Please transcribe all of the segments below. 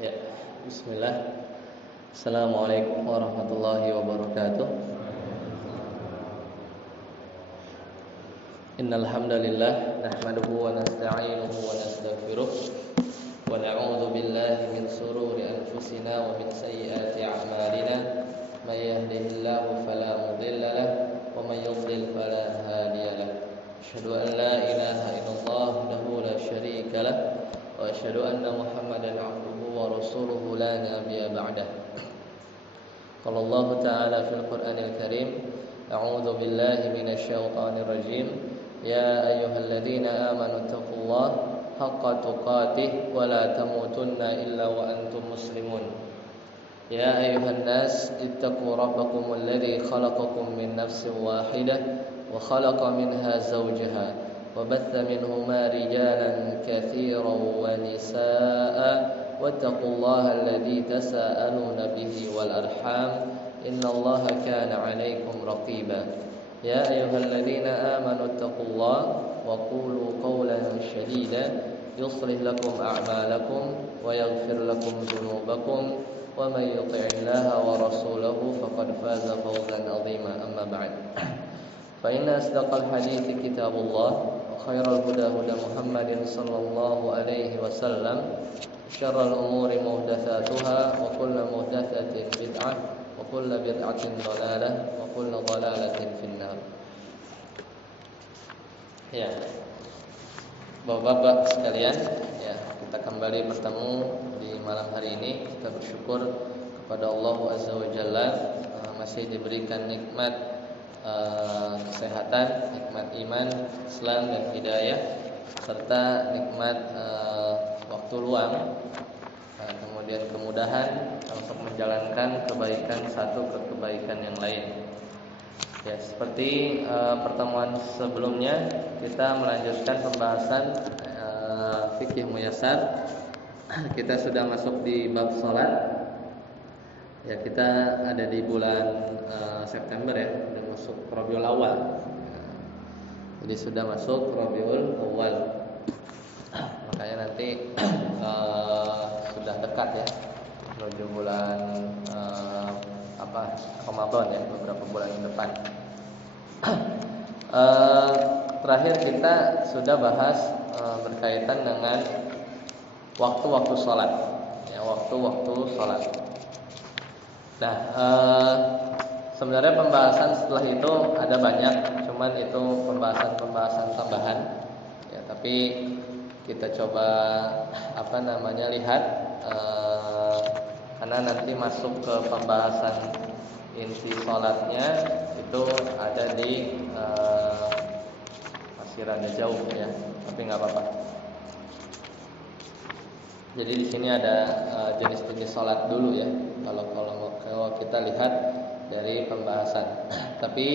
Ya, bismillah. Assalamualaikum warahmatullahi wabarakatuh. Innal hamdalillah nahmaduhu wa nasta'inuhu wa nastaghfiruh wa na'udzu billahi min shururi anfusina wa min sayyiati a'malina. May yahdihillahu fala mudilla lahu wa may yudlil fala hadiya lahu. Asyhadu an la ilaha illallah wahdahu la syarika lahu wa asyhadu anna Muhammadan 'abduhu wa rasuluhu la nabiyya ba'dah. Qala Allah ta'ala fil Qur'anil Karim, a'udzu billahi minasy syaithanir rajim. Ya ayyuhalladzina amanu taqullaha haqqa tuqatih wa la tamutunna illa wa antum muslimun. Ya ayyuhan nas ittaqu rabbakum alladzi khalaqakum min nafsin wahidah wa khalaqa minha zawjaha wa batha minhuma rijalan katsiran wa nisaa'a wattaqullaha alladzi tasaaluna bihi wal arham innallaha kana 'alaikum raqiba. Ya ayyuhalladzina amanu taqullaha wa qulu qawlan sadida yuslih lakum a'malakum wa yaghfir lakum dhunubakum wa may yuti'illaha wa rasulahu faqad faza fawzan 'azima. Amma ba'd. Fa inna asdaqal hadithi kitabullah wa khairal huda huda Muhammadin sallallahu alaihi wasallam. Syarrul umuri muhdatsatuha wa kullu muhdatsatin bid'ah wa kullu bid'atin dhalalah wa kullu dhalalatin finnar. Ya. Bapak-bapak sekalian, ya, kita kembali bertemu di malam hari ini. Kita bersyukur kepada Allah Azza wa Jalla masih diberikan nikmat kesehatan, nikmat iman, Islam dan hidayah serta nikmat waktu luang, kemudian kemudahan untuk menjalankan kebaikan satu ke kebaikan yang lain. Ya, seperti pertemuan sebelumnya kita melanjutkan pembahasan fikih muyassar. Kita sudah masuk di bab salat. Ya, kita ada di bulan September ya, sudah masuk Rabiul Awal. Jadi sudah masuk Rabiul Awal. Makanya nanti sudah dekat ya menuju bulan Ramadan ya, beberapa bulan ke depan. Terakhir kita sudah bahas berkaitan dengan waktu-waktu sholat ya, waktu-waktu sholat. Nah, sebenarnya pembahasan setelah itu ada banyak, cuman itu pembahasan tambahan ya, tapi kita coba lihat karena nanti masuk ke pembahasan inti sholatnya itu ada di masih rada jauh ya, tapi nggak apa-apa. Jadi di sini ada jenis-jenis sholat dulu ya, kalau kita lihat dari pembahasan. Tapi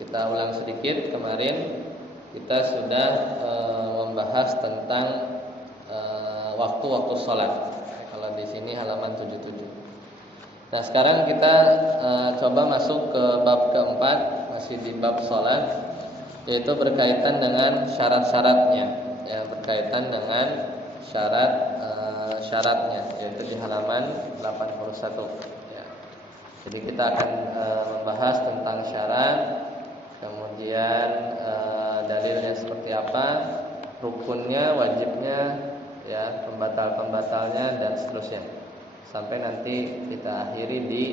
kita ulang sedikit, kemarin kita sudah membahas tentang waktu-waktu sholat. Kalau di sini halaman 77. Nah, sekarang kita coba masuk ke bab keempat, masih di bab sholat, yaitu berkaitan dengan syarat-syaratnya. Ya, berkaitan dengan syaratnya, yaitu di halaman 81. Ya. Jadi kita akan membahas tentang syarat, kemudian dalilnya seperti apa, rukunnya, wajibnya, ya, pembatal-pembatalnya dan seterusnya. Sampai nanti kita akhiri di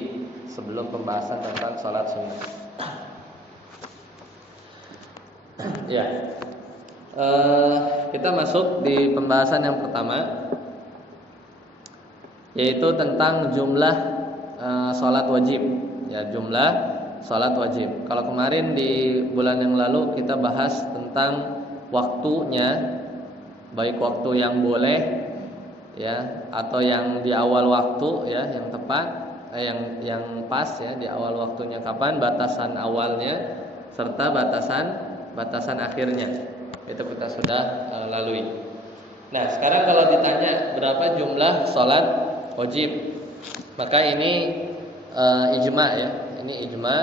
sebelum pembahasan tentang sholat sunnah. Ya, kita masuk di pembahasan yang pertama, yaitu tentang jumlah sholat wajib. Ya, jumlah sholat wajib. Kalau kemarin di bulan yang lalu kita bahas tentang waktunya, baik waktu yang boleh ya atau yang di awal waktu ya, yang tepat, yang pas ya, di awal waktunya kapan, batasan awalnya serta batasan akhirnya. Itu kita sudah lalui. Nah, sekarang kalau ditanya berapa jumlah sholat wajib, maka ini ijma ya. Ini ijma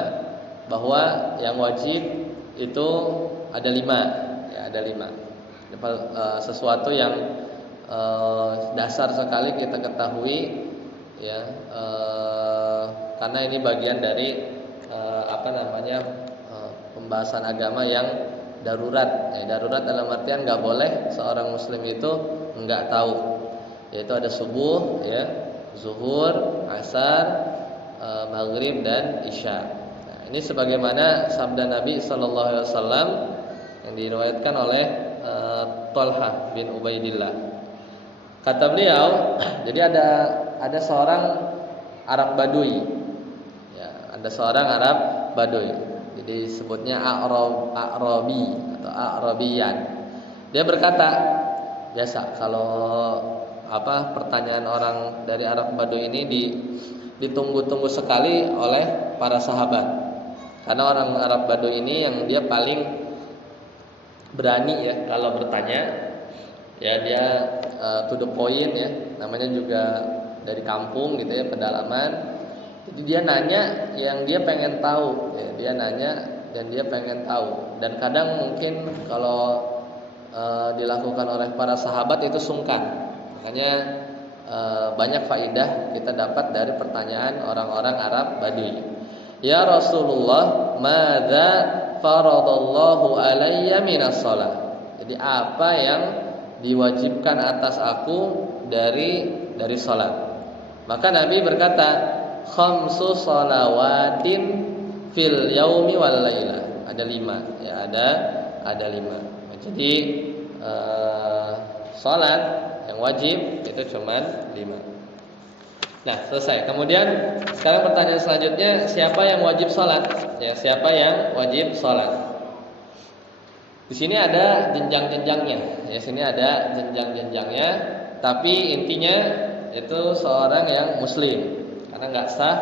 bahwa yang wajib itu ada 5 ya, ada 5. Sesuatu yang dasar sekali kita ketahui ya, karena ini bagian dari pembahasan agama yang darurat. Darurat dalam artian nggak boleh seorang muslim itu nggak tahu, yaitu ada subuh, ya, zuhur, asar, maghrib dan isya. Nah, ini sebagaimana sabda Nabi Sallallahu Alaihi Wasallam yang diriwayatkan oleh Thalhah bin Ubaidillah. Kata beliau, jadi ada seorang Arab Badui, ya, ada seorang Arab Badui. Jadi sebutnya A'rabi atau A'rabiyan. Dia berkata, biasa kalau pertanyaan orang dari Arab Badui ini ditunggu-tunggu sekali oleh para sahabat. Karena orang Arab Badui ini yang dia paling berani ya kalau bertanya. Ya, dia to the point ya, namanya juga dari kampung gitu ya, pedalaman. Jadi dia nanya yang dia pengen tahu ya, dia nanya dan dia pengen tahu. Dan kadang mungkin kalau dilakukan oleh para sahabat itu sungkan. Makanya banyak faidah kita dapat dari pertanyaan orang-orang Arab Badui. Ya Rasulullah, madza faradallahu alayya minas shalah. Jadi apa yang diwajibkan atas aku dari salat? Maka Nabi berkata, khamsu shalawatin fil yaumi wal laila. Ada 5 ya, ada 5. Jadi salat yang wajib itu cuma 5. Nah, selesai. Kemudian sekarang pertanyaan selanjutnya, siapa yang wajib salat? Ya, siapa yang wajib salat? Di sini ada jenjang-jenjangnya. Ya, sini ada jenjang-jenjangnya. Tapi intinya itu seorang yang muslim. Karena nggak sah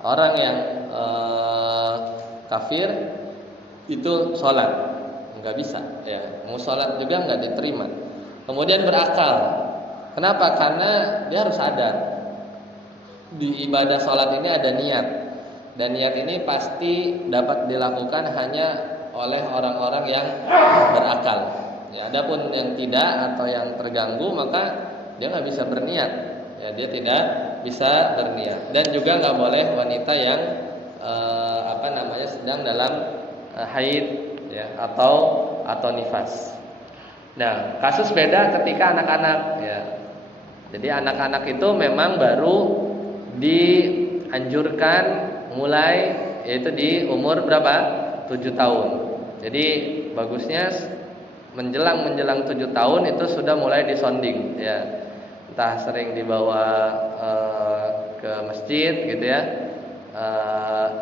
orang yang kafir itu sholat, nggak bisa. Ya, mau sholat juga nggak diterima. Kemudian berakal. Kenapa? Karena dia harus sadar di ibadah sholat ini ada niat. Dan niat ini pasti dapat dilakukan hanya oleh orang-orang yang berakal. Ya, adapun yang tidak atau yang terganggu maka dia nggak bisa berniat. Ya, dia tidak bisa berniat. Dan juga nggak boleh wanita yang sedang dalam haid ya, atau nifas. Nah, kasus beda ketika anak-anak ya. Jadi anak-anak itu memang baru dianjurkan mulai yaitu di umur berapa? 7 tahun. Jadi bagusnya menjelang 7 tahun itu sudah mulai disonding ya. Entah sering dibawa ke masjid gitu ya.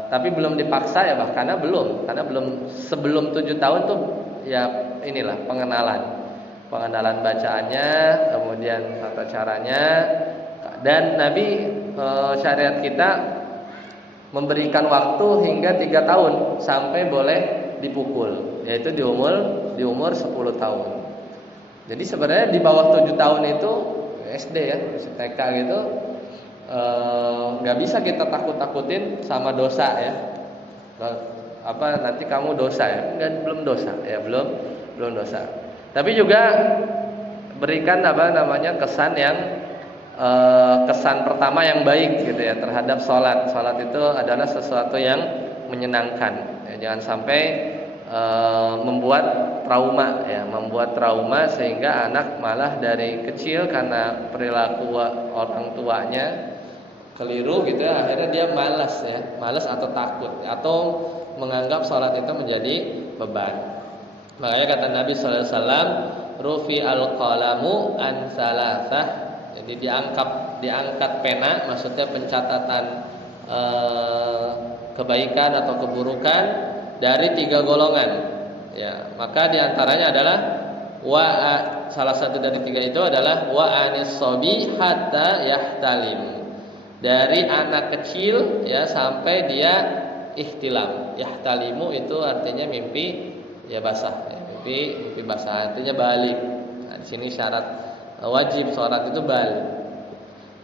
Tapi belum dipaksa ya, karena belum sebelum 7 tahun tuh ya inilah pengenalan bacaannya, kemudian tata caranya. Dan Nabi syariat kita memberikan waktu hingga 3 tahun sampai boleh dipukul, yaitu di umur 10 tahun. Jadi sebenarnya di bawah 7 tahun itu SD ya, TK gitu, nggak bisa kita takut-takutin sama dosa ya. Nanti kamu dosa ya? Belum dosa ya, belum dosa. Tapi juga berikan kesan yang kesan pertama yang baik gitu ya terhadap sholat. Sholat itu adalah sesuatu yang menyenangkan. Ya, jangan sampai membuat trauma sehingga anak malah dari kecil karena perilaku orang tuanya keliru gitu ya, akhirnya dia malas atau takut atau menganggap sholat itu menjadi beban. Makanya kata Nabi sallallahu alaihi wasallam, rufi al-qalamu an salasah. Jadi diangkat pena, maksudnya pencatatan kebaikan atau keburukan dari 3 golongan. Ya, maka diantaranya adalah salah satu dari 3 itu adalah wa anis sobi hatta yahtalim. Dari anak kecil ya sampai dia ihtilam. Yahtalimu itu artinya mimpi ya basah, ya, mimpi basah artinya balik. Nah, di sini syarat wajib sholat itu balik.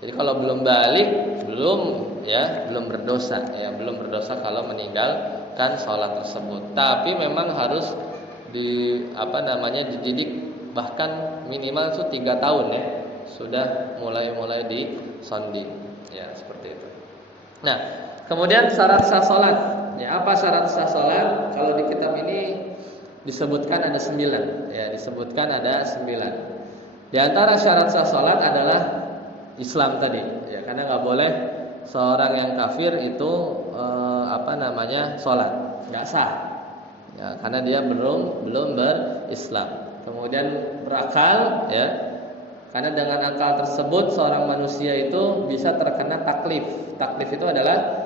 Jadi kalau belum balik belum berdosa ya, belum berdosa kalau meninggalkan sholat tersebut. Tapi memang harus dididik bahkan minimal itu 3 tahun ya sudah mulai disonding ya, seperti itu. Nah, kemudian syarat sah salat. Ya, apa syarat sah salat? Kalau di kitab ini disebutkan ada 9 ya, disebutkan ada 9. Di antara syarat sah salat adalah Islam tadi ya, karena nggak boleh seorang yang kafir itu salat, nggak sah ya, karena dia belum berislam. Kemudian berakal ya, karena dengan akal tersebut seorang manusia itu bisa terkena taklif. Taklif itu adalah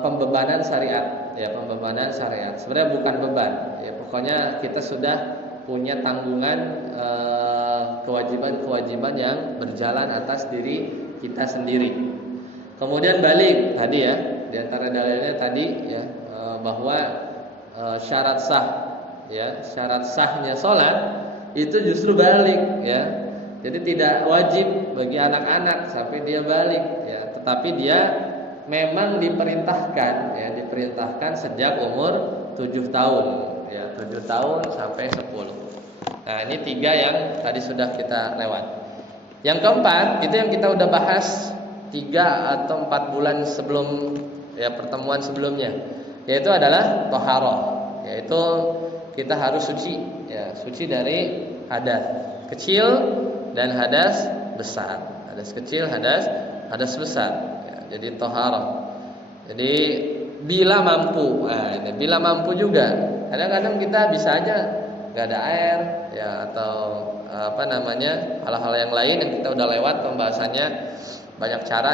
pembebanan syariat ya, pembebanan syariat. Sebenarnya bukan beban ya, pokoknya kita sudah punya tanggungan kewajiban-kewajiban yang berjalan atas diri kita sendiri. Kemudian balik tadi ya, di antara dalilnya tadi ya, bahwa syarat sah ya, syarat sahnya sholat itu justru balik ya. Jadi tidak wajib bagi anak-anak sampai dia balik ya, tetapi dia memang diperintahkan ya, diperintahkan sejak umur 7 tahun ya, 7 tahun sampai 10. Nah, ini 3 yang tadi sudah kita lewat. Yang keempat, itu yang kita udah bahas 3 atau 4 bulan sebelum ya, pertemuan sebelumnya, yaitu adalah thaharah, yaitu kita harus suci ya, suci dari hadas kecil dan hadas besar. Hadas kecil, hadas besar ya, jadi thaharah. Jadi bila mampu, ini bila mampu juga. Kadang-kadang kita bisa aja nggak ada air ya, atau hal-hal yang lain yang kita udah lewat pembahasannya. Banyak cara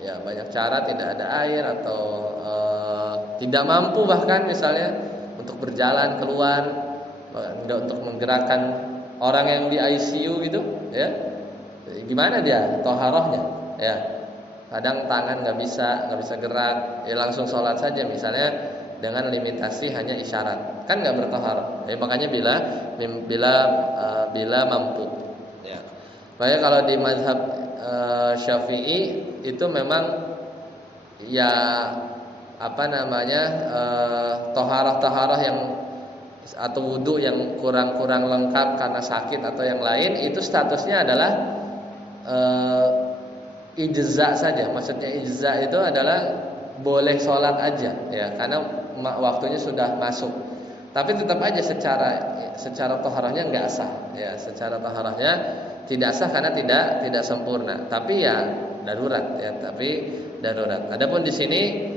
ya, banyak cara tidak ada air atau tidak mampu bahkan misalnya untuk berjalan keluar, untuk menggerakkan orang yang di ICU gitu ya. Gimana dia thaharahnya ya? Kadang tangan nggak bisa gerak, ya langsung sholat saja misalnya dengan limitasi hanya isyarat, kan nggak berthaharah. Ya, makanya bila mampu. Ya. Makanya kalau di mazhab Syafi'i itu memang ya thaharah yang atau wudu yang kurang lengkap karena sakit atau yang lain, itu statusnya adalah ijza saja. Maksudnya ijza itu adalah boleh sholat aja ya, karena waktunya sudah masuk. Tapi tetap aja secara taharahnya enggak sah ya, secara taharahnya tidak sah karena tidak sempurna. Tapi ya darurat ya, tapi darurat. Adapun di sini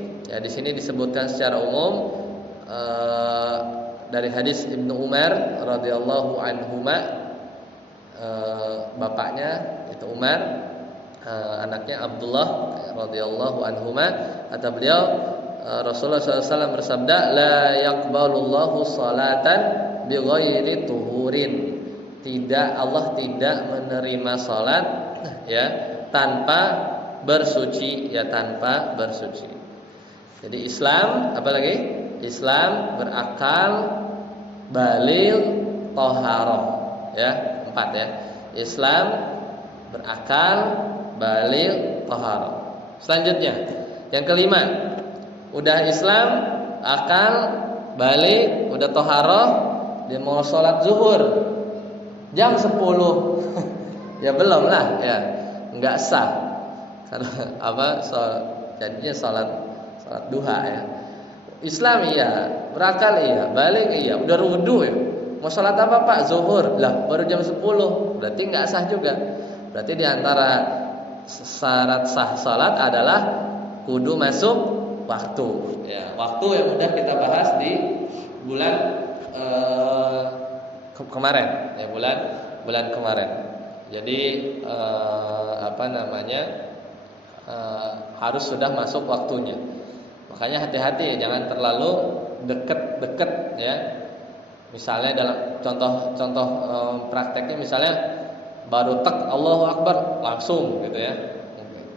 disebutkan secara umum dari hadis Ibnu Umar radhiyallahu anhuma, bapaknya itu Umar, anaknya Abdullah radhiyallahu anhuma, kata beliau Rasulullah SAW bersabda, la yaqbalullahu salatan bighairi tuhurin. Allah tidak menerima salat ya tanpa bersuci ya, tanpa bersuci. Jadi Islam apalagi? Islam berakal, baligh, thaharah ya, 4 ya. Islam berakal, baligh, thaharah. Selanjutnya yang kelima, udah Islam, akal, baligh, udah thaharah, dia mau sholat zuhur jam 10 ya belum lah ya, nggak sah karena jadinya sholat duha ya. Islam iya, berakal iya, baligh iya, udah wudu ya, mau sholat apa Pak? Zuhur lah baru jam 10, berarti nggak sah juga. Berarti diantara syarat sah sholat adalah kudu masuk waktu ya, waktu yang udah kita bahas di bulan kemarin ya, bulan kemarin. Jadi harus sudah masuk waktunya. Makanya hati-hati ya, jangan terlalu deket ya. Misalnya dalam contoh prakteknya, misalnya baru tek Allahu Akbar langsung gitu ya.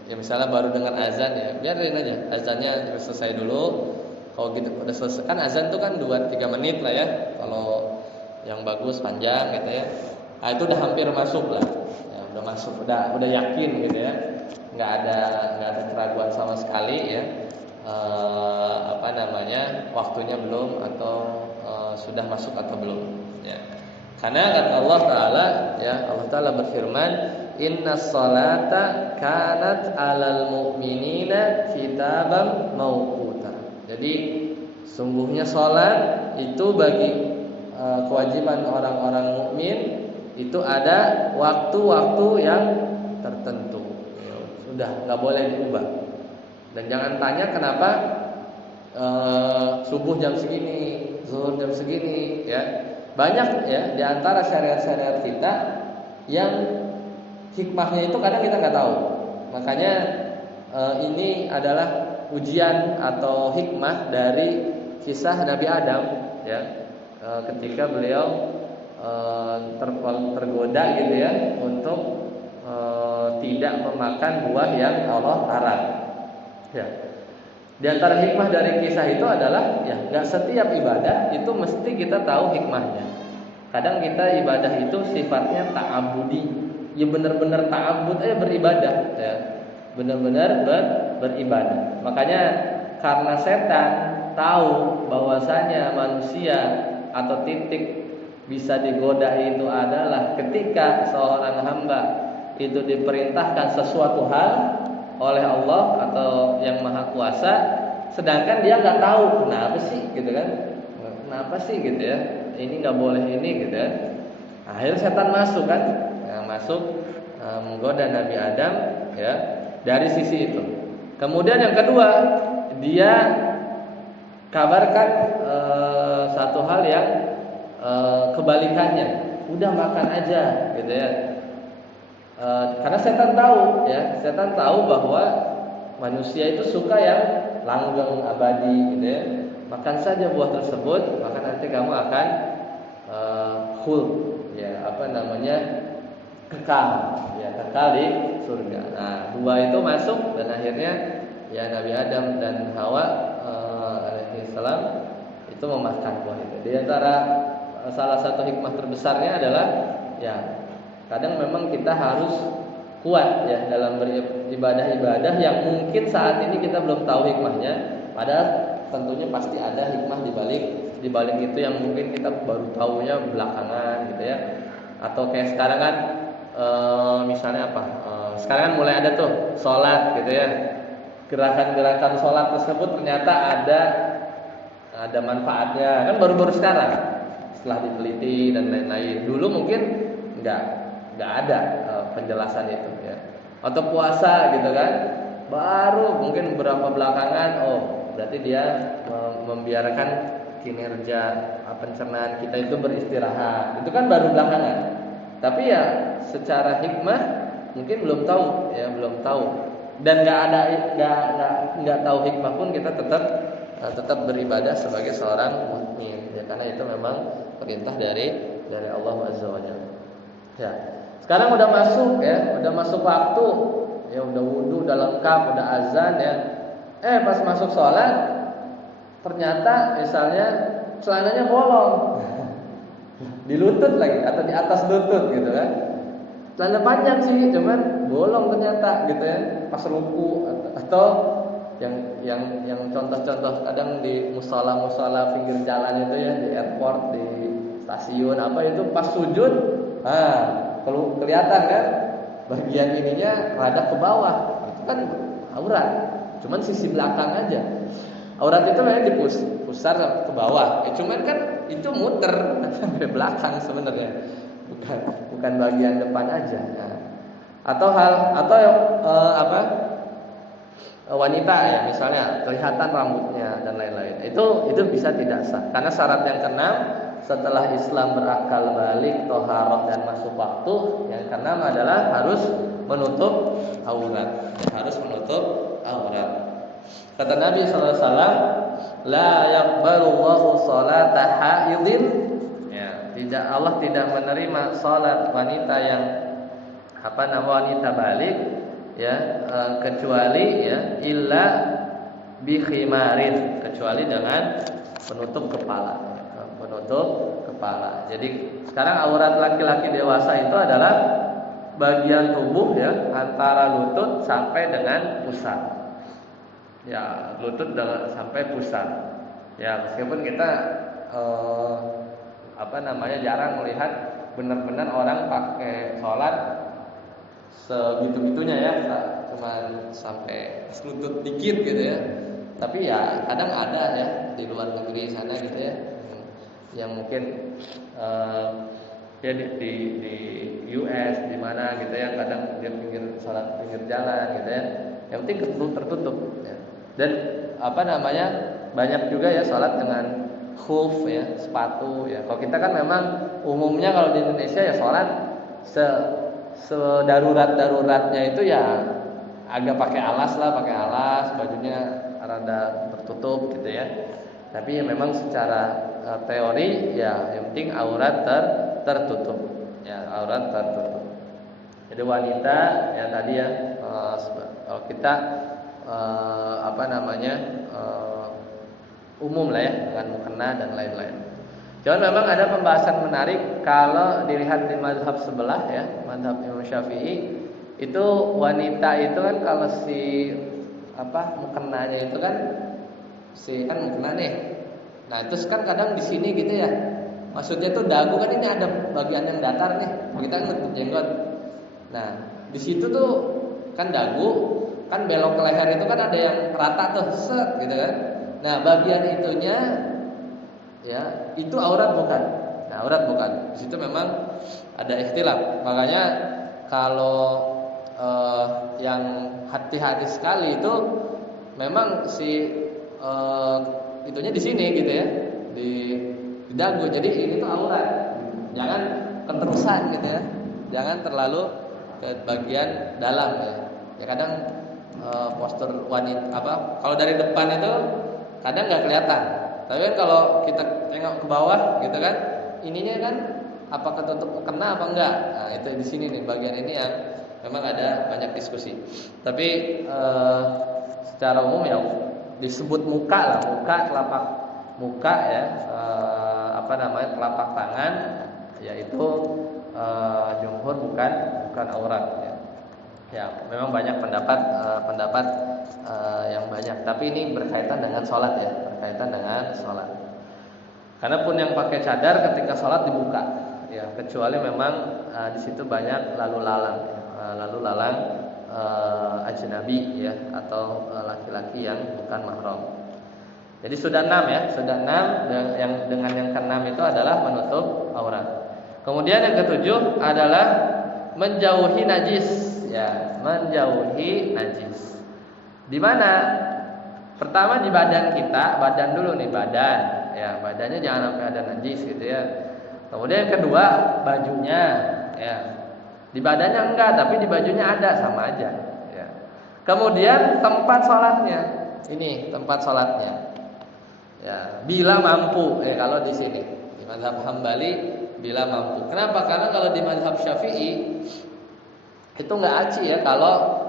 Ya misalnya baru dengar azan ya, biarin aja azannya selesai dulu. Kalau gitu udah selesai, kan azan tuh kan 2-3 menit lah ya, kalau yang bagus panjang gitu ya. Nah itu udah hampir masuk lah ya, udah masuk, udah yakin gitu ya, nggak ada keraguan sama sekali ya. Waktunya belum atau sudah masuk atau belum ya. Karena kata Allah Taala, ya Allah Taala berfirman, Innas salata kanat 'alal mu'minina kitaban mauquta. Jadi sungguhnya salat itu bagi kewajiban orang-orang mukmin itu ada waktu-waktu yang tertentu. Ya, sudah nggak boleh diubah. Dan jangan tanya kenapa subuh jam segini, zuhur jam segini, ya. Banyak ya di antara syariat-syariat kita yang hikmahnya itu kadang kita nggak tahu. Makanya ini adalah ujian atau hikmah dari kisah Nabi Adam, ya. Ketika beliau tergoda gitu ya untuk tidak memakan buah yang Allah larang. Ya. Di antara hikmah dari kisah itu adalah ya nggak setiap ibadah itu mesti kita tahu hikmahnya. Kadang kita ibadah itu sifatnya ta'abudi, ya benar-benar ta'abud aja beribadah, ya benar-benar beribadah. Makanya karena setan tahu bahwasanya manusia atau titik bisa digoda itu adalah ketika seorang hamba itu diperintahkan sesuatu hal oleh Allah atau yang Maha Kuasa, sedangkan dia nggak tahu kenapa sih, gitu kan? Kenapa sih, gitu ya? Ini nggak boleh ini, gitu ya? Akhirnya setan masuk kan? Masuk menggoda Nabi Adam, ya dari sisi itu. Kemudian yang kedua, dia kabarkan satu hal yang kebalikannya, udah makan aja, gitu ya. Karena setan tahu, ya setan tahu bahwa manusia itu suka yang langgeng abadi, gitu ya. Makan saja buah tersebut, maka nanti kamu akan ya kekal, ya kekal di surga. Nah, dua itu masuk dan akhirnya ya Nabi Adam dan Hawa alaihissalam itu memakan buah itu. Di antara salah satu hikmah terbesarnya adalah ya kadang memang kita harus kuat ya dalam beribadah-ibadah yang mungkin saat ini kita belum tahu hikmahnya, padahal tentunya pasti ada hikmah di balik itu yang mungkin kita baru tahunya belakangan, gitu ya. Atau kayak sekarang kan misalnya apa? Sekarang kan mulai ada tuh sholat, gitu ya. Gerakan-gerakan sholat tersebut ternyata ada manfaatnya, kan baru-baru sekarang setelah diteliti dan lain-lain. Dulu mungkin nggak ada penjelasan itu, ya. Atau puasa, gitu kan, baru mungkin beberapa belakangan, berarti dia membiarkan kinerja pencernaan kita itu beristirahat. Itu kan baru belakangan. Tapi ya secara hikmah mungkin belum tahu, ya belum tahu. Dan nggak tahu hikmah pun kita tetap beribadah sebagai seorang mukmin, ya karena itu memang perintah dari Allah Azza wa Jalla. Ya. Sekarang udah masuk waktu, ya udah wudu, udah lengkap, udah azan, ya. Pas masuk sholat ternyata misalnya celananya bolong di lutut lagi atau di atas lutut, gitu kan. Celana panjang sih, cuman bolong ternyata, gitu ya. Pas ruku atau yang contoh-contoh kadang di musola pinggir jalan itu ya, di airport, di stasiun apa itu pas sujud, kalau kelihatan kan bagian ininya rada ke bawah, itu kan aurat. Cuman sisi belakang aja. Aurat itu memang dipusar ke bawah. Cuman kan itu muter sampai belakang sebenarnya. Bukan bagian depan aja. Nah. Atau wanita ya misalnya kelihatan rambutnya dan lain-lain. Itu bisa tidak sah. Karena syarat yang keenam setelah Islam berakal balik, thaharah dan masuk waktu, yang keenam adalah harus menutup aurat. Harus menutup aurat. Kata Nabi SAW, la yaqbalullahu salata haidin. Ya, Allah tidak menerima salat wanita yang wanita balik, ya, kecuali ya illa bi khimarin, kecuali dengan penutup kepala. Jadi sekarang aurat laki-laki dewasa itu adalah bagian tubuh ya antara lutut sampai dengan pusat. Ya, lutut sampai pusat. Ya, meskipun kita jarang melihat benar-benar orang pakai sholat segitu-gitunya ya, cuman sampai lutut dikit gitu ya. Tapi ya kadang ada ya di luar negeri sana gitu ya, yang mungkin ya di US di mana gitu ya, kadang dia sholat pinggir jalan gitu ya. Yang penting tertutup ya. Dan banyak juga ya sholat dengan khuf ya, sepatu ya. Kalau kita kan memang umumnya kalau di Indonesia ya sholat sedaruratnya itu ya agak pakai alas, bajunya rada tertutup gitu ya. Tapi ya memang secara teori ya yang penting aurat tertutup ya, aurat tertutup. Jadi wanita ya tadi ya, kalau kita umum lah ya, dengan mukena dan lain-lain. Cuman memang ada pembahasan menarik kalau dilihat di mazhab sebelah ya, mazhab Imam Syafi'i, itu wanita itu kan kalau mukenanya itu kan mukena nih. Nah, terus kan kadang di sini gitu ya. Maksudnya tuh dagu kan ini ada bagian yang datar nih. Kita kan nutup jenggot. Nah, di situ tuh kan dagu, kan belok ke leher itu kan ada yang rata tuh, set gitu kan. Nah, bagian itunya ya, itu aurat bukan? Nah, aurat bukan. Di situ memang ada ikhtilaf. Makanya kalau yang hati-hati sekali itu memang itunya di sini gitu ya, di dagu. Jadi ini tuh aurat. Jangan keterusan gitu ya. Jangan terlalu ke bagian dalam ya. Ya kadang postur wanita kalau dari depan itu kadang nggak kelihatan. Tapi kan kalau kita tengok ke bawah gitu kan, ininya kan apakah tutup kena apa enggak? Nah, itu di sini nih bagian ini yang memang ada banyak diskusi. Tapi secara umum ya disebut muka lah, telapak muka ya, telapak tangan, yaitu jumhur bukan aurat ya. Ya, memang banyak pendapat yang banyak. Tapi ini berkaitan dengan sholat ya, Karena pun yang pakai cadar ketika sholat dibuka, ya kecuali memang di situ banyak lalu lalang ajnabi ya, atau laki-laki yang bukan mahram. Jadi sudah 6 ya, dengan yang ke-6 itu adalah menutup aurat. Kemudian yang ke-7 adalah menjauhi najis ya, menjauhi najis. Di mana? Pertama di badan kita, badan dulu nih, badan. Ya, badannya jangan sampai ada najis gitu ya. Kemudian yang kedua, bajunya ya. Di badannya enggak, tapi di bajunya ada, sama aja ya. Kemudian tempat sholatnya. Ini tempat sholatnya. Ya, bila mampu kalau di sini di mazhab Hambali bila mampu. Kenapa? Karena kalau di mazhab Syafi'i itu enggak aci ya kalau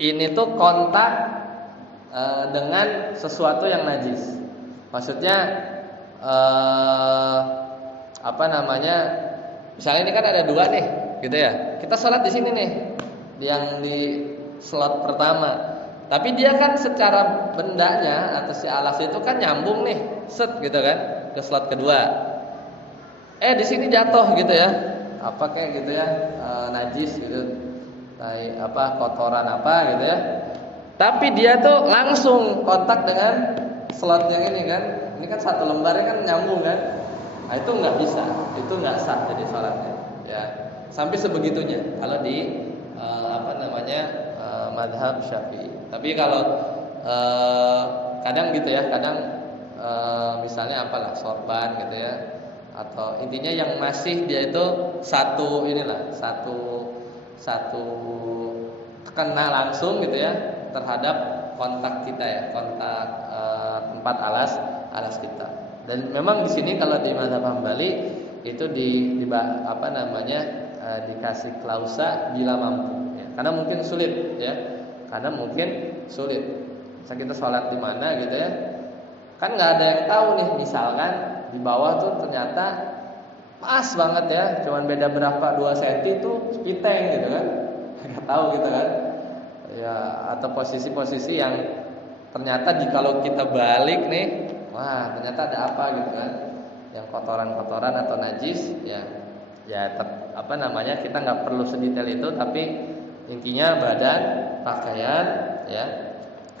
ini tuh kontak dengan sesuatu yang najis. Maksudnya misalnya ini kan ada 2 nih, gitu ya. Kita sholat di sini nih, yang di slot pertama. Tapi dia kan secara bendanya atau si alas itu kan nyambung nih, set gitu kan, ke slot kedua. Di sini jatuh gitu ya, apa kayak gitu ya, najis gitu, kotoran apa gitu ya. Tapi dia tuh langsung kontak dengan slot yang ini kan. Ini kan satu lembarnya kan nyambung kan. Nah, itu nggak bisa, itu nggak sah jadi sholatnya. Ya, sampai sebegitunya. Kalau di madhab Syafi'i. Tapi kalau kadang gitu ya, kadang misalnya sorban gitu ya, atau intinya yang masih dia itu satu kena langsung gitu ya terhadap kontak kita ya, kontak tempat alas kita. Dan memang di sini kalau di mazhab Hambali itu dikasih klausa bila mampu ya. Karena mungkin sulit ya. Bisa kita sholat di mana gitu ya. Kan nggak ada yang tahu nih, misalkan di bawah tuh ternyata pas banget ya, cuman beda berapa 2 cm tuh spiteng gitu kan. Nggak tahu gitu kan. Ya, atau posisi-posisi yang ternyata kalau kita balik nih, wah ternyata ada apa gitu kan. yang kotoran-kotoran atau najis, kita nggak perlu sedetail itu, tapi intinya badan, pakaian, ya,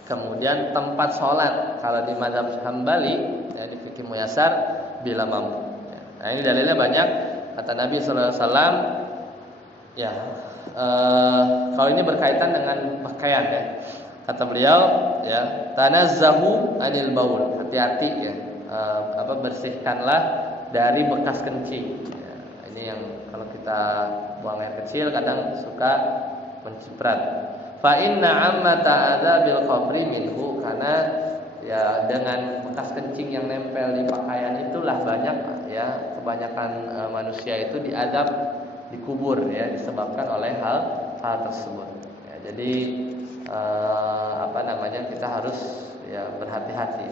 kemudian tempat sholat. Kalau di mazhab Hambali, ya, di fikih Muyasar, bila mampu. Ya. Nah ini dalilnya banyak. Kata Nabi Sallallahu Alaihi Wasallam, ya, kalau ini berkaitan dengan pakaian, ya. Kata beliau, ya, tanazzahu anil baul. Hati-hati, ya, bersihkanlah dari bekas kencing. Ya, ini yang kalau kita buang air kecil kadang suka menciprat. Fa inna ammata adzabil qabri minhu, karena ya dengan bekas kencing yang nempel di pakaian itulah banyak, ya, kebanyakan manusia itu diazab di kubur, ya, disebabkan oleh hal tersebut. Ya, jadi kita harus, ya, berhati-hati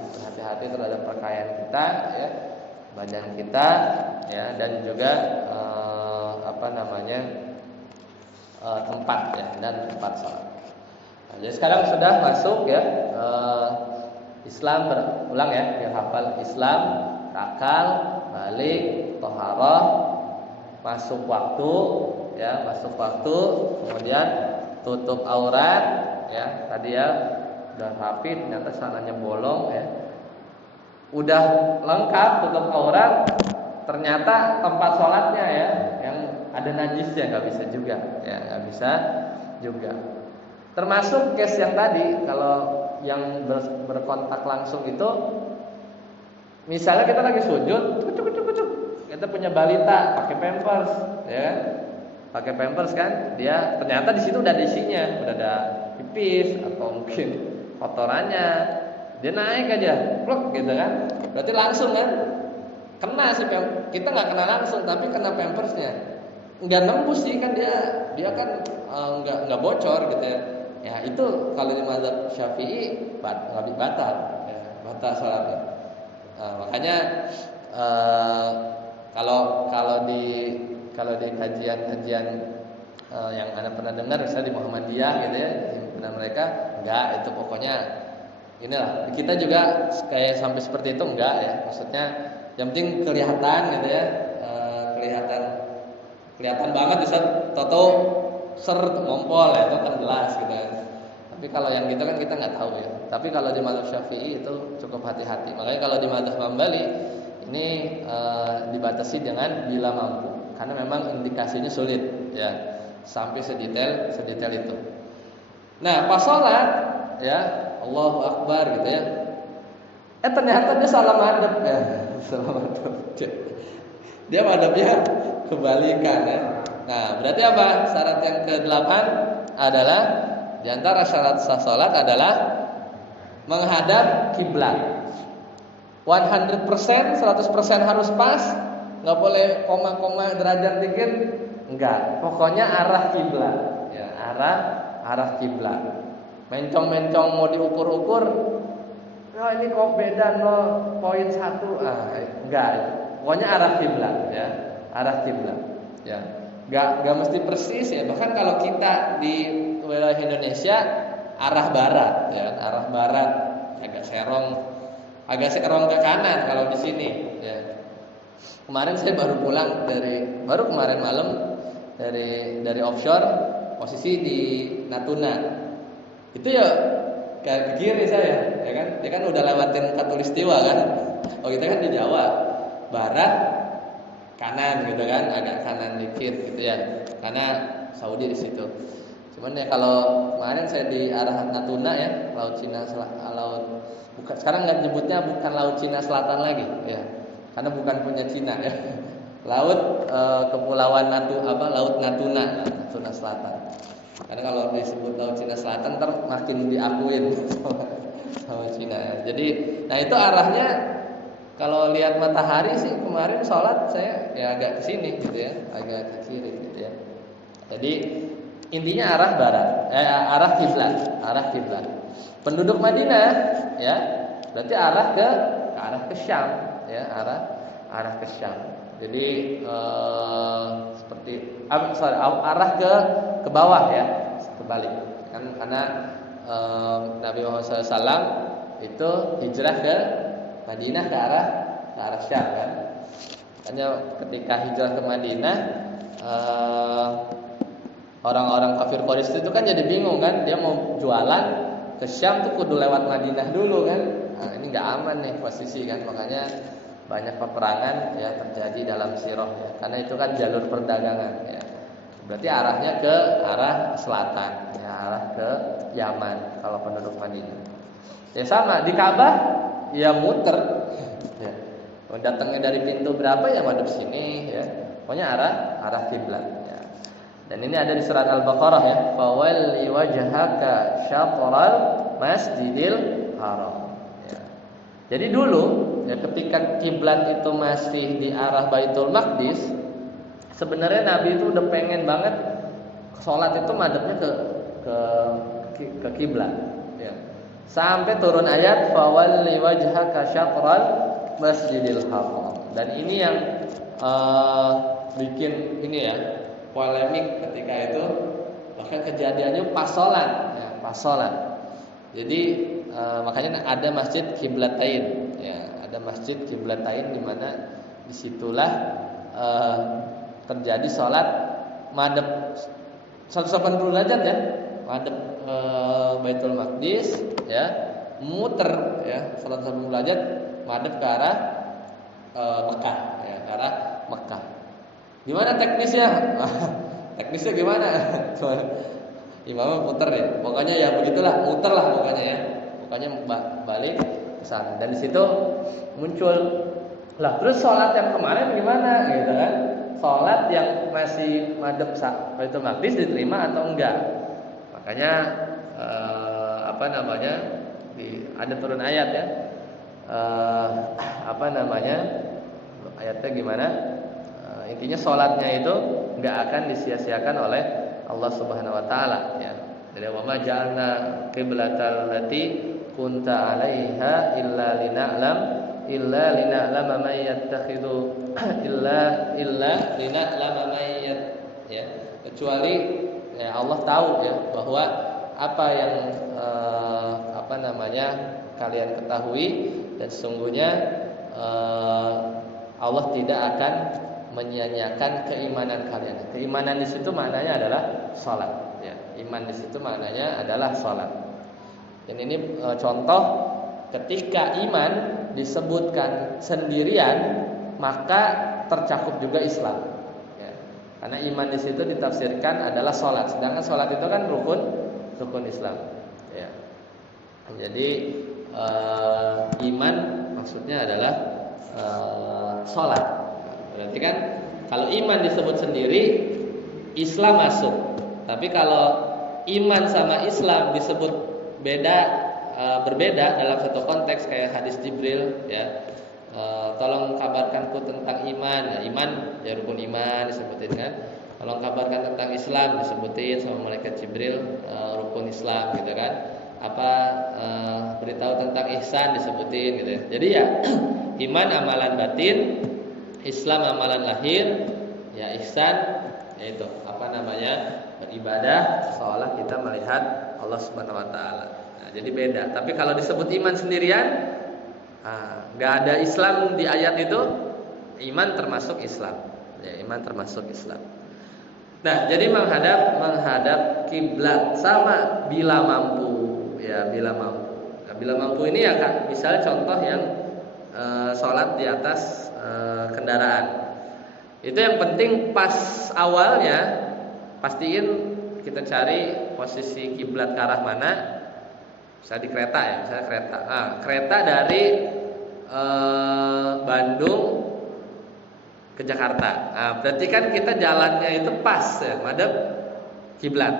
terhadap pakaian kita, ya, badan kita, ya, dan juga tempat, ya, dan tempat sholat. Nah, jadi sekarang sudah masuk, ya, Islam, berulang, ya, biar hafal. Islam, akal, balik, toharah, masuk waktu, ya, kemudian tutup aurat, ya, tadi, ya, udah rapi, ternyata sananya bolong, ya, udah lengkap tutup aurat, ternyata tempat sholatnya, ya, yang ada najisnya, nggak bisa juga, ya, nggak bisa juga. Termasuk case yang tadi, kalau yang berkontak langsung itu, misalnya kita lagi sujud, kita punya balita pakai pampers, ya, pakai pampers kan, dia ternyata di situ udah ada isinya, udah ada pipis atau mungkin kotorannya, dia naik aja, pluk gitu kan, berarti langsung kan kena sih, kita nggak kena langsung, tapi kena pampersnya, nggak nembus sih kan, dia kan nggak bocor gitu, ya. Ya itu kalau di mazhab Syafi'i batal, ya, batal sholatnya. Makanya kalau di kajian yang Anda pernah dengar, misalnya di Muhammadiyah gitu, ya, di himpunan mereka, enggak, itu pokoknya inilah. Kita juga kayak sampai seperti itu enggak, ya. Maksudnya yang penting kelihatan gitu, ya, kelihatan banget di saat toto ngompol, ya, itu kan jelas gitu, ya. Tapi kalau yang gitu kan kita nggak tahu, ya. Tapi kalau di mazhab Syafi'i itu cukup hati-hati. Makanya kalau di mazhab Hambali ini dibatasi dengan bila mampu, karena memang indikasinya sulit, ya, sampai sedetail itu. Nah, pas sholat, ya, Allahu Akbar gitu, ya, ternyata dia salah madhab, ya, salah madhab. Dia madhabnya kebalikan, ya. Nah, berarti apa? Syarat yang ke-8 adalah, di antara syarat sah salat adalah menghadap kiblat. 100% harus pas, nggak boleh koma-koma derajat dikit, enggak. Pokoknya arah kiblat, ya, arah kiblat. Mencong-mencong mau diukur-ukur, oh ini kok beda 0,1, enggak. Pokoknya arah kiblat, ya, arah kiblat, ya. Enggak mesti persis, ya. Bahkan kalau kita di wilayah Indonesia arah barat, ya, arah barat, agak serong ke kanan kalau di sini, ya. Kemarin saya baru pulang kemarin malam dari offshore, posisi di Natuna. Itu ya ke kiri saya, ya kan? Dia kan udah lewatin Katulistiwa kan. Oh, kita kan di Jawa, barat kanan gitu kan, agak kanan dikit gitu, ya. Karena Saudi di situ. Cuman ya kalau kemarin saya di arah Natuna, ya, Laut Cina bukan, sekarang nggak nyebutnya bukan Laut Cina Selatan lagi, ya, karena bukan punya Cina, ya. Laut kepulauan Laut Natuna Selatan. Karena kalau disebut Laut Cina Selatan makin diakuin sama Cina. Jadi, nah itu arahnya kalau lihat matahari sih kemarin sholat saya ya agak ke sini gitu, ya, agak ke kiri gitu, ya. Jadi intinya arah barat, arah kiblat. Penduduk Madinah, ya, berarti arah ke Syam, ya, arah ke Syam. Jadi arah ke bawah, ya, kebalik. Kan karena Nabi Muhammad SAW itu hijrah ke Madinah ke arah Syam, kan. Hanya ketika hijrah ke Madinah, orang-orang kafir Quraisy itu kan jadi bingung kan, dia mau jualan ke Syam tuh kudu lewat Madinah dulu kan. Nah, ini nggak aman nih posisi kan, makanya banyak peperangan ya terjadi dalam sirah ya, karena itu kan jalur perdagangan ya. Berarti arahnya ke arah selatan ya, arah ke Yaman kalau penduduk Madinah. Ya sama di Ka'bah ya muter ya. Datangnya dari pintu berapa ya madhep sini ya. Pokoknya arah kiblat ya. Dan ini ada di surat Al-Baqarah ya, fawalli wajhaka syatral masjidil haram ya. Jadi dulu ya ketika kiblat itu masih di arah Baitul Maqdis, sebenarnya Nabi itu udah pengen banget sholat itu madhabnya ke kiblat ya. Sampai turun ayat fawalli wajhaka syatral masjidil haram. Dan ini yang bikin ini ya polemik ketika itu, bahkan kejadiannya pas sholat ya, pas sholat. Jadi makanya ada masjid kiblatain ya, ada masjid kiblatain di mana disitulah terjadi sholat madhab 180 derajat ya, madhab Baitul Maqdis ya, muter ya 180 derajat madhab ke arah Mekah ya, ke arah Mekah. Gimana teknisnya? Teknisnya gimana? Imamnya puter ya. Pokoknya ya begitulah, muter lah pokoknya ya. Pokoknya balik ke sana. Dan di situ muncul lah, terus sholat yang kemarin gimana gitu kan? Sholat yang masih madhab Baitul Maqdis diterima atau enggak? Makanya ada turun ayat ya. Ayatnya gimana? Intinya sholatnya itu nggak akan disia-siakan oleh Allah Subhanahu Wa Taala ya. Jadi wa ma ja'alna qiblatal lati kunta 'alaiha illa lina'lam man yattakhidhu illa lina'lam man ya. Kecuali ya Allah tahu ya bahwa apa yang kalian ketahui, dan sesungguhnya Allah tidak akan menyia-nyiakan keimanan kalian. Keimanan di situ maknanya adalah salat ya. Iman di situ maknanya adalah salat. Dan ini contoh ketika iman disebutkan sendirian maka tercakup juga Islam ya. Karena iman di situ ditafsirkan adalah salat, sedangkan salat itu kan rukun Islam ya. Jadi iman maksudnya adalah salat. Berarti kan kalau iman disebut sendiri, Islam masuk. Tapi kalau iman sama Islam disebut berbeda dalam satu konteks, kayak hadis Jibril ya, tolong kabarkanku tentang iman. Ya, iman ya rukun iman disebutin kan. Tolong kabarkan tentang Islam disebutin sama malaikat Jibril, rukun Islam gitu kan. Beritahu tentang ihsan disebutin gitu ya. Jadi ya iman amalan batin, Islam amalan lahir, ya ihsan yaitu beribadah seolah kita melihat Allah Subhanahu Wa Taala. Nah, jadi beda. Tapi kalau disebut iman sendirian, nggak ada Islam di ayat itu, iman termasuk Islam. Ya, iman termasuk Islam. Nah, jadi menghadap kiblat sama bila mampu, ya bila mampu. Nah, bila mampu ini ya kan, misalnya contoh yang sholat di atas kendaraan. Itu yang penting pas awalnya pastiin kita cari posisi kiblat ke arah mana. Misalnya di kereta ya, misalnya kereta. Kereta dari Bandung ke Jakarta. Berarti kan kita jalannya itu pas ya, madhab kiblat.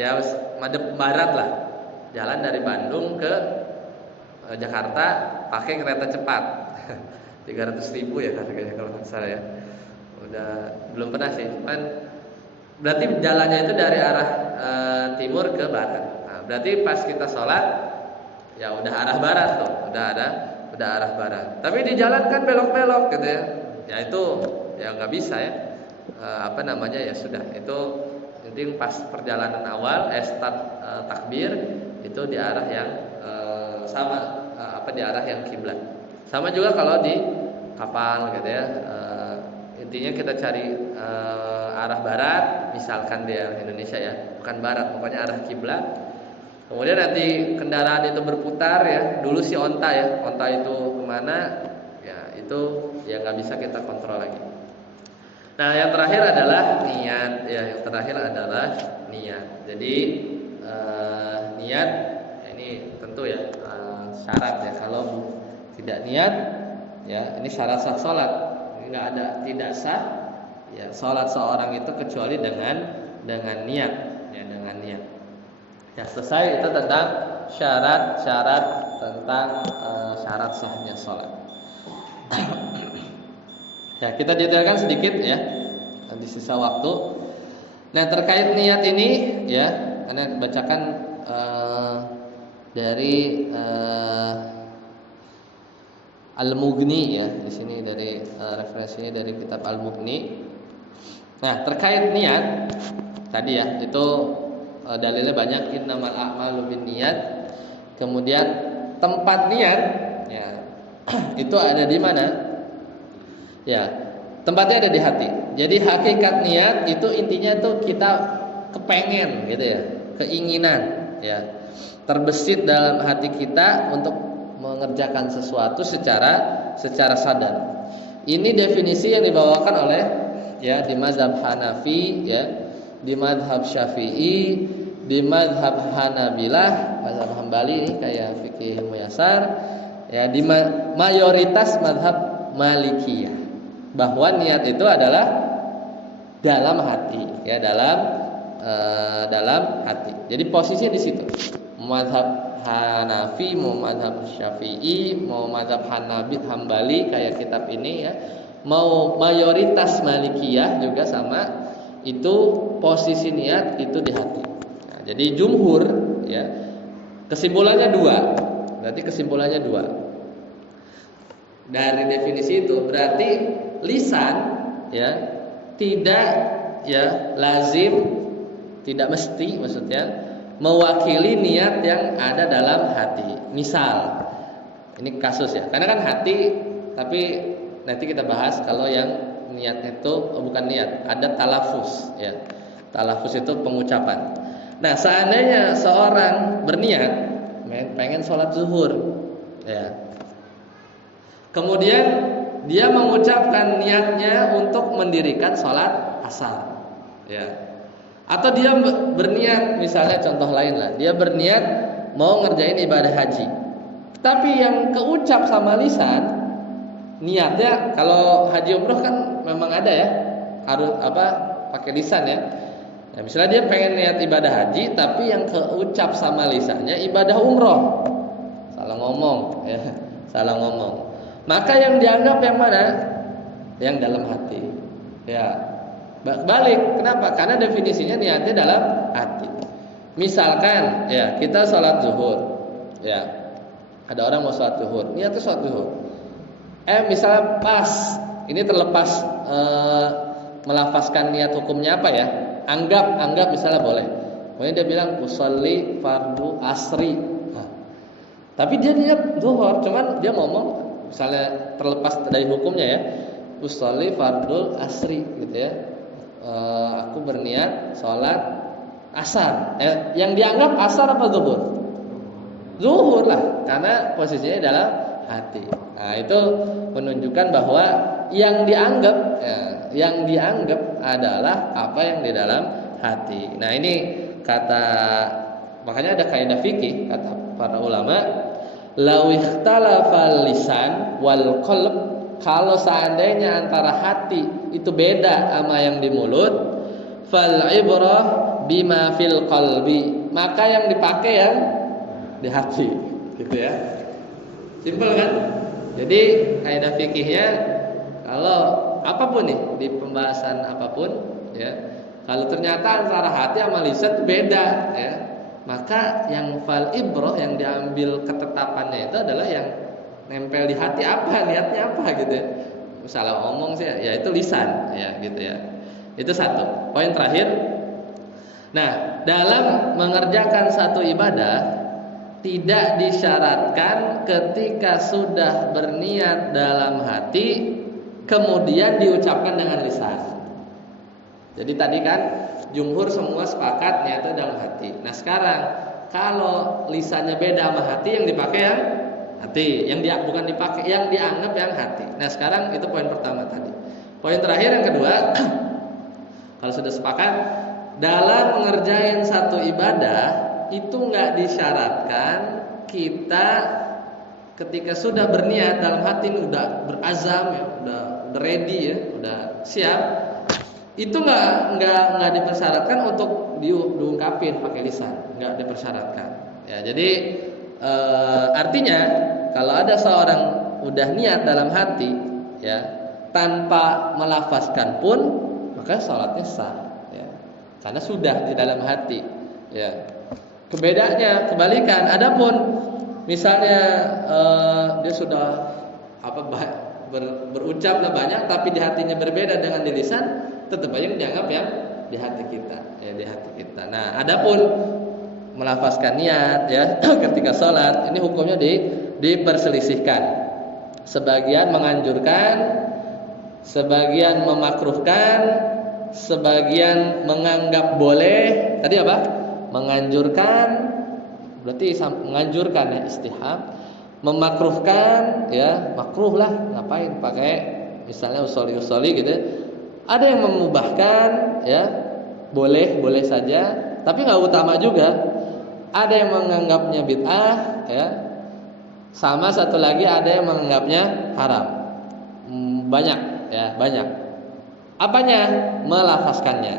Ya, madhab barat lah. Jalan dari Bandung ke Jakarta pakai kereta cepat. 300.000 ya harganya kalau nggak salah ya. Udah belum pernah sih. Berarti jalannya itu dari arah timur ke barat. Nah, berarti pas kita sholat ya udah arah barat tuh, udah arah barat. Tapi di jalan kan belok-belok gitu ya. Ya itu ya nggak bisa ya. Ya sudah. Itu penting pas perjalanan awal start takbir itu di arah yang sama di arah yang kiblat. Sama juga kalau di kapan gitu ya. Intinya kita cari arah barat, misalkan dia Indonesia ya, bukan barat, pokoknya arah kiblat. Kemudian nanti kendaraan itu berputar ya, dulu si onta ya, onta itu kemana ya, itu ya nggak bisa kita kontrol lagi. Nah yang terakhir adalah niat ya, yang terakhir adalah niat. Jadi niat ini tentu ya syarat ya, kalau tidak niat ya ini syarat sah sholat, ini nggak ada, tidak sah ya sholat seorang itu kecuali dengan niat ya, dengan niat. Ya selesai itu tentang syarat-syarat tentang syarat sahnya sholat. Ya kita detailkan sedikit ya di sisa waktu. Nah terkait niat ini ya, Anda bacakan dari Al-Mughni ya, di sini dari referensinya dari kitab Al-Mughni. Nah terkait niat tadi ya, itu dalilnya banyak, innamal a'malu binniyat. Kemudian tempat niat ya itu ada di mana? Ya, tempatnya ada di hati. Jadi hakikat niat itu intinya tuh kita kepengen gitu ya, keinginan ya, terbesit dalam hati kita untuk mengerjakan sesuatu secara sadar. Ini definisi yang dibawakan oleh ya di mazhab Hanafi ya, di mazhab Syafi'i, di mazhab Hanabilah, mazhab Hambali ini kayak fikih Muyassar ya, di mayoritas mazhab Malikiyah, bahwa niat itu adalah dalam hati ya, dalam hati. Jadi posisinya di situ. Mazhab Hanafi, mau mazhab Syafi'i, mau mazhab Hambali kayak kitab ini ya, mau mayoritas Malikiyah juga sama, itu posisi niat itu di hati. Nah, jadi jumhur ya kesimpulannya dua. Berarti kesimpulannya dua. Dari definisi itu berarti lisan ya tidak ya lazim, tidak mesti maksudnya mewakili niat yang ada dalam hati. Misal ini kasus ya, karena kan hati, tapi nanti kita bahas kalau yang niat itu bukan niat, ada talafus ya. Talafus itu pengucapan. Nah seandainya seorang berniat pengen sholat zuhur ya, kemudian dia mengucapkan niatnya untuk mendirikan sholat asar ya, atau dia berniat, misalnya contoh lain lah, dia berniat mau ngerjain ibadah haji, tapi yang keucap sama lisan niatnya, kalau haji umroh kan memang ada ya, harus pakai lisan ya. Nah, misalnya dia pengen niat ibadah haji, tapi yang keucap sama lisannya ibadah umroh, salah ngomong ya, salah ngomong. Maka yang dianggap yang mana? Yang dalam hati. Ya. Balik. Kenapa? Karena definisinya niatnya dalam hati. Misalkan ya, kita sholat zuhur. Ya. Ada orang mau sholat zuhur. Niatnya sholat zuhur. Misalnya pas, ini terlepas melafazkan niat hukumnya apa ya? Anggap misalnya boleh. Kemudian dia bilang usolli fardu asri. Nah, tapi dia niat zuhur, cuman dia ngomong misalnya terlepas dari hukumnya ya, usolli fardul asri gitu ya, aku berniat sholat asar. Yang dianggap asar apa zuhur? Zuhur lah, karena posisinya dalam hati. Nah itu menunjukkan bahwa yang dianggap adalah apa yang di dalam hati. Nah ini kata, makanya ada kaidah fikih kata para ulama, lau ikhtalafal lisan wal qalb, kalau seandainya antara hati itu beda sama yang di mulut, fal ibrah bima fil qalbi, maka yang dipakai yang di hati, gitu ya. Simpel kan? Jadi kaidah fikihnya kalau apapun nih di pembahasan apapun ya, kalau ternyata antara hati sama lisan beda ya, maka yang fal ibrah, yang diambil ketetapannya itu adalah yang nempel di hati, apa niatnya apa gitu ya. Misalnya ngomong sih ya itu lisan ya gitu ya. Itu satu. Poin terakhir. Nah, dalam mengerjakan satu ibadah tidak disyaratkan ketika sudah berniat dalam hati kemudian diucapkan dengan lisan. Jadi tadi kan jumhur semua sepakat niatnya dalam hati. Nah sekarang kalau lisannya beda sama hati, yang dipakai yang hati, bukan dipakai yang dianggap yang hati. Nah sekarang itu poin pertama tadi. Poin terakhir yang kedua, kalau sudah sepakat dalam mengerjain satu ibadah itu nggak disyaratkan kita ketika sudah berniat dalam hati ini udah berazam ya, udah ready ya, udah siap, itu nggak dipersyaratkan untuk diungkapin pakai lisan, nggak dipersyaratkan. Ya jadi artinya kalau ada seorang udah niat dalam hati ya tanpa melafazkan pun maka sholatnya sah ya, karena sudah di dalam hati ya. Kebedaannya kebalikan, adapun misalnya dia sudah berucaplah banyak tapi di hatinya berbeda dengan di lisan, tetap aja dianggap yang di hati kita ya, di hati kita. Nah, adapun melafazkan niat ya ketika sholat ini hukumnya diperselisihkan. Sebagian menganjurkan, sebagian memakruhkan, sebagian menganggap boleh. Tadi apa? Menganjurkan, berarti menganjurkan ya, istihab. Memakruhkan ya, makruh lah, ngapain pakai misalnya usoli gitu. Ada yang memubahkan ya, boleh saja, tapi nggak utama juga. Ada yang menganggapnya bid'ah ya. Sama satu lagi ada yang menganggapnya haram. Banyak ya, banyak. Apanya? Melafazkannya.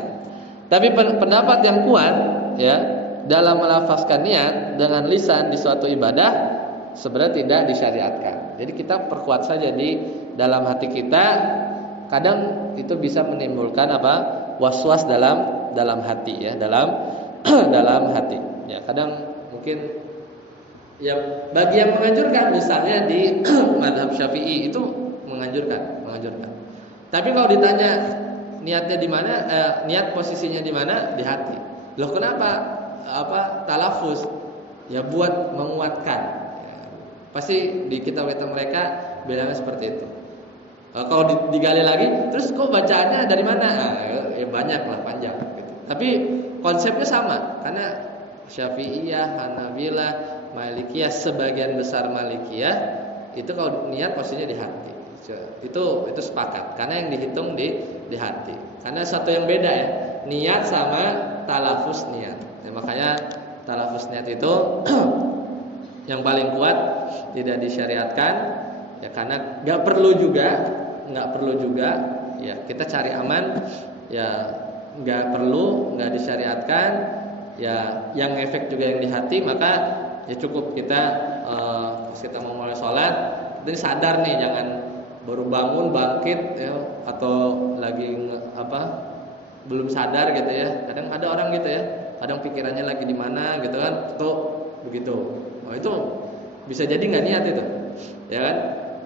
Tapi pendapat yang kuat ya dalam melafazkan niat dengan lisan di suatu ibadah sebenarnya tidak disyariatkan. Jadi kita perkuat saja di dalam hati kita. Kadang itu bisa menimbulkan was-was dalam hati ya, dalam hati. Ya, kadang mungkin ya bagi yang menganjurkan misalnya di mazhab Syafi'i itu menganjurkan. Tapi kalau ditanya niatnya di mana, niat posisinya di mana? Di hati. Loh kenapa? Talafuz? Ya buat menguatkan. Ya, pasti di kitab-kitab mereka bilangnya seperti itu. Kalau digali lagi, terus kok bacaannya dari mana? Ya banyak lah, panjang. Gitu. Tapi konsepnya sama, karena Syafi'iyah, Hanabilah, Malikiyah, sebagian besar Malikiyah itu kalau niat posisinya di hati. Itu sepakat, karena yang dihitung di hati. Karena satu yang beda ya, niat sama talafuz niat. Ya, makanya talafuz niat itu yang paling kuat tidak disyariatkan ya, karena nggak perlu juga ya, kita cari aman ya, nggak disyariatkan ya, yang efek juga yang di hati. Maka ya cukup kita mau mulai sholat kita sadar nih, jangan baru bangun bangkit ya, atau lagi belum sadar gitu ya. Kadang ada orang gitu ya, kadang pikirannya lagi di mana gitu kan, tuh begitu. Oh itu bisa jadi nggak niat itu, ya kan?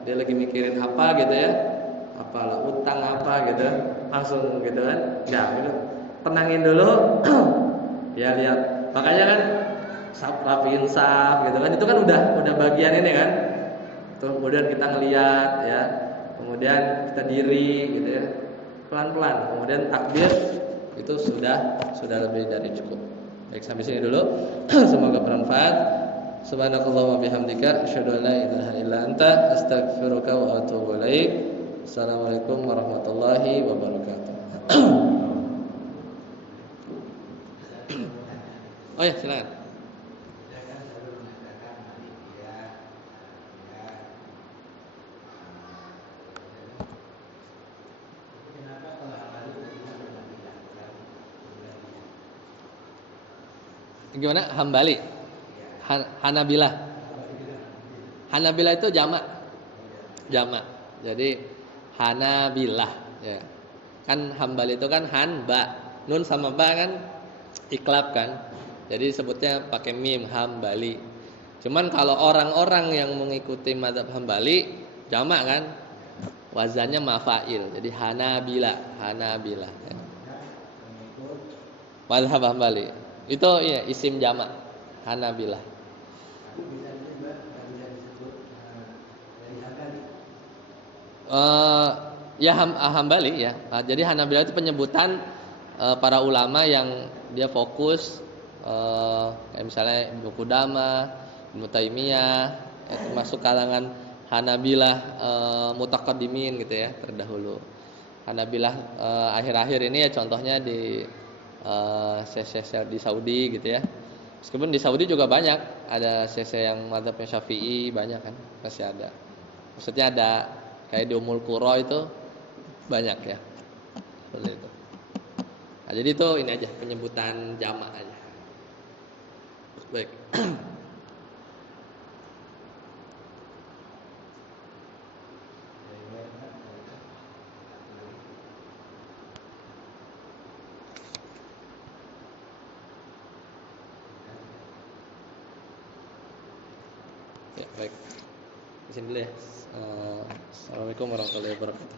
Dia lagi mikirin apa gitu ya, apalah utang apa gitu, langsung gitu kan? Ya gitu. Tenangin dulu, ya lihat. Makanya kan rapiin saf gitu kan, itu kan udah bagian ini kan. Tuh, kemudian kita ngelihat ya, kemudian kita diri gitu ya, pelan-pelan, kemudian takbir, itu sudah lebih dari cukup. Baik, sampai sini dulu. Semoga bermanfaat. Subhanakallahumma bihamdika asyhadu an la ilaha illa anta astaghfiruka wa atubu ilaik. Assalamualaikum warahmatullahi wabarakatuh. Oh ya, silakan. Gimana? Hambali, Hanabilah. Hanabilah itu jamak. Jadi Hanabilah ya. Kan Hambali itu kan Hanba, nun sama ba kan iklab kan. Jadi sebutnya pakai mim, Hambali. Cuman kalau orang-orang yang mengikuti mazhab Hambali jamak kan, wazannya mafail. Jadi Hanabilah ya. Mazhab Hambali. Itu iya isim jamak Hanabilah. Ya Hambali ya. Jadi Hanabilah itu penyebutan para ulama yang dia fokus kayak misalnya Ibnu Qudamah, Ibnu Taimiyah, itu masuk kalangan Hanabilah mutaqaddimin gitu ya, terdahulu. Hanabilah akhir-akhir ini ya contohnya di syekh-syekh di Saudi gitu ya. Meskipun di Saudi juga banyak, ada syekh yang madzhabnya Syafi'i banyak kan, masih ada. Maksudnya ada kayak di Ummul Qura itu banyak ya. Seperti itu. Nah, jadi itu ini aja penyebutan jamak aja. Baik. Ya, baik. Di sini dulu ya. Assalamualaikum warahmatullahi wabarakatuh.